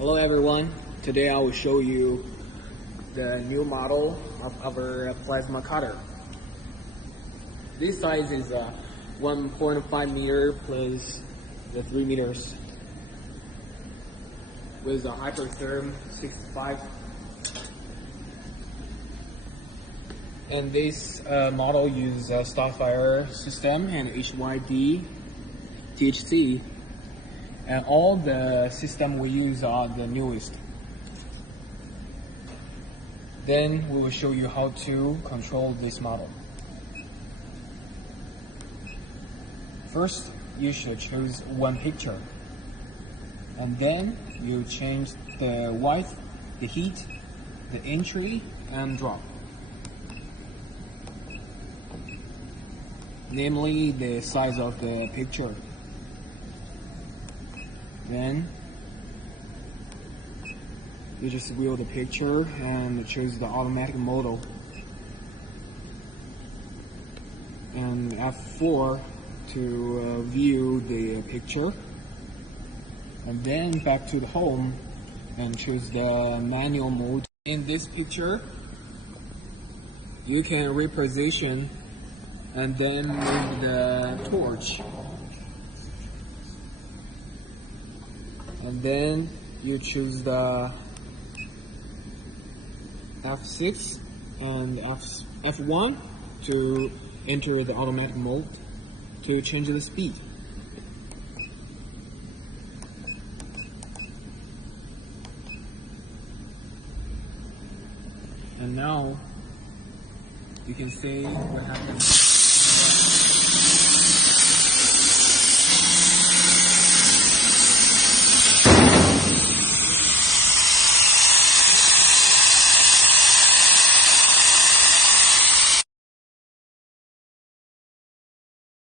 Hello everyone, today I will show you the new model of our plasma cutter. This size is 1.5 meter plus the 3 meters with a hypertherm 65. And this model uses a Starfire system and HYD THC. And all the system we use are the newest. Then we will show you how to control this model. First, you should choose one picture. And then you change the width, the heat, the entry, and drop. Namely, the size of the picture. Then you just view the picture and choose the automatic model. And F4 to view the picture. And then back to the home and choose the manual mode. In this picture, you can reposition and then move the torch. And then you choose the F6 and F1 to enter the automatic mode to change the speed. And now you can see what happens.